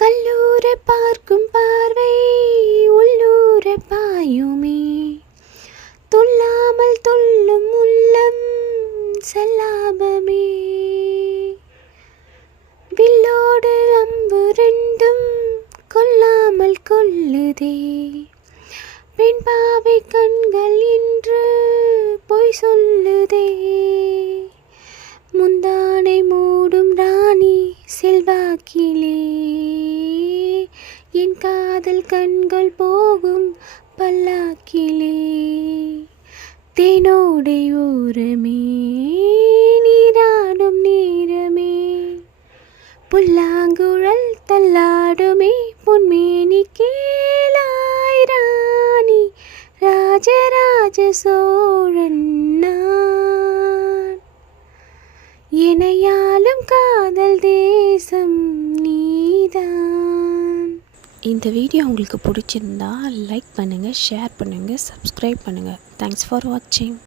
கல்லூர பார்க்கும் பார்வை உள்ளூர பாயுமே, துள்ளாமல் துள்ளும் உள்ளம் சல்லாபமே. வில்லோடு அம்பு ரெண்டும் கொல்லாமல் கொல்லுதே, பெண் பாவை கண்கள் இன்று பொய் சொல்லுதே. முந்தானை மூடும் ராணி செல்வாக்கிலே, என் காதல் கண்கள் போகும் பல்லாக்கிலே. தேனோடை ஓரமே நீராடும் நேரமே, புல்லாங்குழல் தள்ளாடுமே பொன்மேனி கேளாய் ராணி, ராஜராஜ சோழன் நான். எனையாளும் காதல் தேசம் நீதான். இந்த வீடியோ உங்களுக்கு பிடிச்சிருந்தா லைக் பண்ணுங்கள், ஷேர் பண்ணுங்கள், சப்ஸ்கிரைப் பண்ணுங்கள். தேங்க்ஸ் ஃபார் வாட்சிங்.